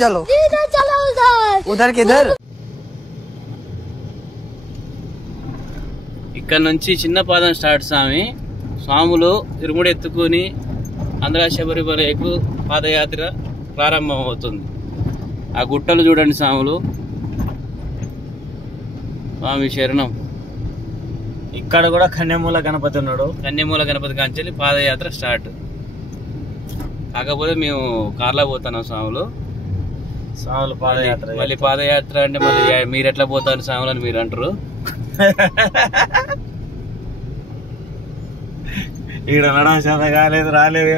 चलो चलो उधर किधर ఇక్కడ నుంచి చిన్న పాదం స్టార్ట్ స్వామి. స్వాములు ఇరుముడు ఎత్తుకుని ఆంధ్ర శబరిమలకు పాదయాత్ర ప్రారంభం అవుతుంది. ఆ గుట్టలు చూడండి స్వాములు. స్వామి శరణం. ఇక్కడ కూడా కన్యమూల గణపతి ఉన్నాడు. కన్యమూల గణపతి కాంచెల్లి పాదయాత్ర స్టార్ట్. కాకపోతే మేము కార్లో పోతున్నాం స్వాములు. స్వాములు పాదయాత్ర. మళ్ళీ పాదయాత్ర అంటే మళ్ళీ మీరు ఎట్లా పోతారు స్వాములు అని మీరు అంటారు. ఇక్కడ నడవశాత కాలేదు రాలేదు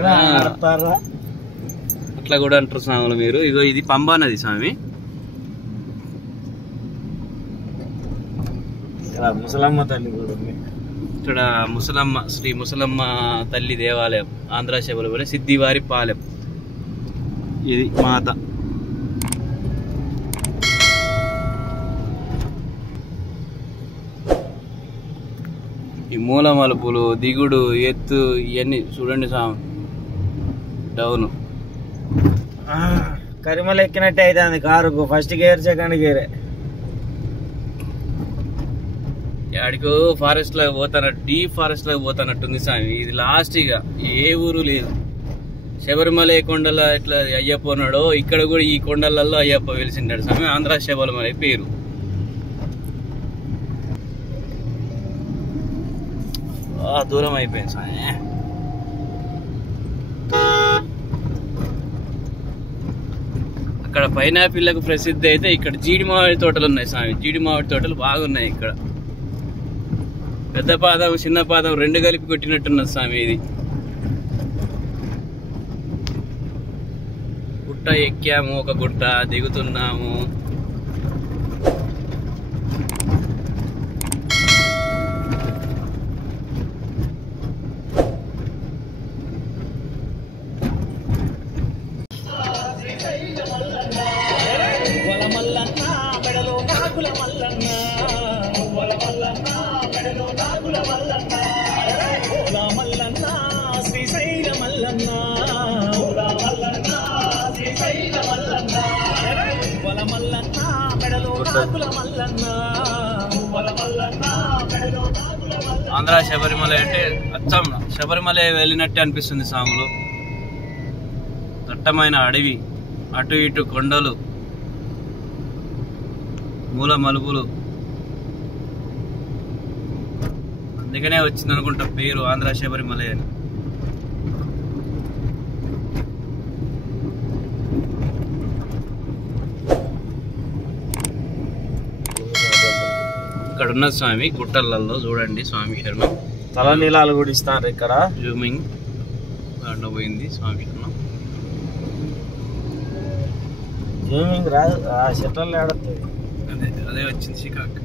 అట్లా కూడా అంటారు స్వాములు మీరు. ఇగో ఇది పంబా నది స్వామి. ఇక్కడ ముసలమ్మ తల్లి కూడా ఉంది. ఇక్కడ ముసలమ్మ శ్రీ ముసలమ్మ తల్లి దేవాలయం ఆంధ్ర శబరిమల సిద్ధివారి పాలెం. ఇది మాత. ఈ మూల మలుపులు దిగుడు ఎత్తు ఇవన్నీ చూడండి స్వామి. డౌన్ కరిమల ఎక్కినట్టే అవుతుంది కారుకు. ఫస్ట్ గేర్ సెకండ్ గేరే. యాడికో ఫారెస్ట్ లాగా పోతానట్టు డీప్ ఫారెస్ట్ లాగా పోతానట్టుంది స్వామి. ఇది లాస్ట్ ఇక ఏ ఊరు లేదు. శబరిమల కొండల ఇట్లా అయ్యప్ప ఉన్నాడో ఇక్కడ కూడా ఈ కొండలలో అయ్యప్ప వెలిసిండాడు స్వామి. ఆంధ్ర శబరిమల పేరు. దూరం అయిపోయింది స్వామి. అక్కడ పైనాపిల్లకు ప్రసిద్ధి అయితే ఇక్కడ జీడి మామిడి తోటలు ఉన్నాయి స్వామి. జీడి మామిడి తోటలు బాగున్నాయి ఇక్కడ. పెద్ద పాదం చిన్న పాదం రెండు కలిపి కొట్టినట్టున్నది స్వామి. ఇది గుట్ట ఎక్కాము, ఒక గుట్ట దిగుతున్నాము. ఆంధ్ర శబరిమల అంటే అచ్చం శబరిమల వెళ్ళినట్టే అనిపిస్తుంది స్వాములు. దట్టమైన అడవి, అటు ఇటు కొండలు, మూల మలుపులు. అందుకనే వచ్చింది అనుకుంటా పేరు ఆంధ్ర శబరిమల అని. ఇక్కడ ఉన్న స్వామి గుట్టలలో చూడండి. స్వామి శరణం. తల నీలాలు కూడా ఇస్తారు ఇక్కడ. జూమింగ్ దాంట్లో పోయింది స్వామి శరణం. జూమింగ్ రాదు, ఆ షట్టర్లు ఆడుతుంది. అదే వచ్చింది చికాకు.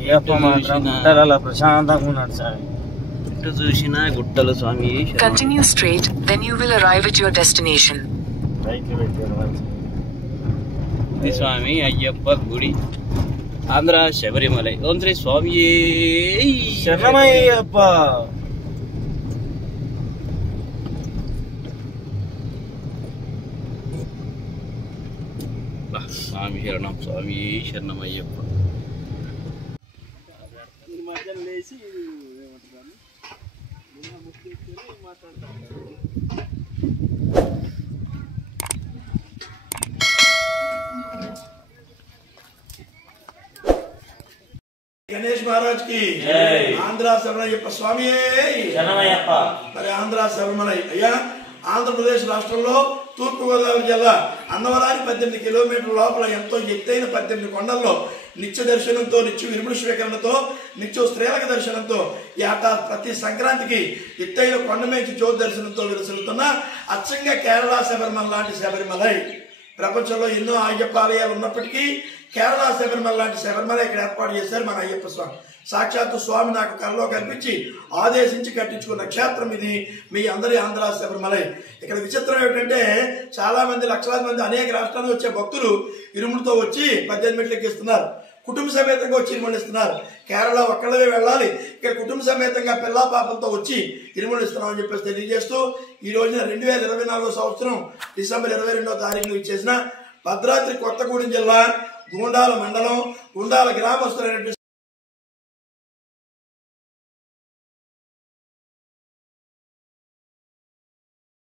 అయ్యప్ప మాత్రం గుట్టలలో ప్రశాంతంగా ఉన్నాడు స్వామి. ఇటు చూసినా గుట్టలు స్వామి. Continue straight, then you will arrive at your destination. పైకి పెట్టారు. ఇది స్వామి అయ్యప్ప గుడి ఆంధ్ర శబరిమల. ఓం శ్రీ స్వామి శరణమయ్యప్ప. స్వామి శరణం. స్వామి శరణం అయ్యప్ప. गणेश महाराज की आंध्र शबरमलय्यप्प स्वामी మరి ఆంధ్ర శబరిమల అయ్యా ఆంధ్రప్రదేశ్ రాష్ట్రంలో తూర్పు గోదావరి జిల్లా అన్నవరానికి 18 కిలోమీటర్ల లోపల ఎంతో ఎత్తైన 18 కొండల్లో నిత్య దర్శనంతో, నిత్య విరుముడు స్వీకరణతో, నిత్య స్త్రీలక దర్శనంతో ఏటా ప్రతి సంక్రాంతికి ఎత్తైన కొండమేంచి జ్యోతి దర్శనంతో విరసిల్లుతున్న అచ్చంగా కేరళ శబరిమల లాంటి శబరిమల. ప్రపంచంలో ఎన్నో అయ్యప్ప ఆలయాలు ఉన్నప్పటికీ కేరళ శబరిమల లాంటి శబరిమల ఇక్కడ ఏర్పాటు చేశారు మన అయ్యప్ప స్వామి. సాక్షాత్తు స్వామి నాకు కళ్ళలో కనిపించి ఆదేశించి కట్టించుకున్న క్షేత్రం ఇది మీ అందరి ఆంధ్ర శబరిమల. ఇక్కడ విచిత్రం ఏమిటంటే చాలా మంది, లక్షలాది మంది అనేక రాష్ట్రాల నుంచి వచ్చే భక్తులు ఇరుముడితో వచ్చి 18 మెట్లు ఎక్కిస్తున్నారు. కుటుంబ సమేతంగా వచ్చి ఇరుమణిస్తున్నారు. కేరళ ఒక్కళ్ళవే వెళ్ళాలి, ఇక్కడ కుటుంబ సమేతంగా పిల్లా పాపంతో వచ్చి ఇరుమణిస్తున్నామని చెప్పేసి తెలియజేస్తూ ఈ రోజున 2024 సంవత్సరం డిసెంబర్ 22వ తారీఖున ఇచ్చేసిన భద్రాద్రి కొత్తగూడెం జిల్లా గుండాల మండలం గుండాల గ్రామస్తులైనటువంటి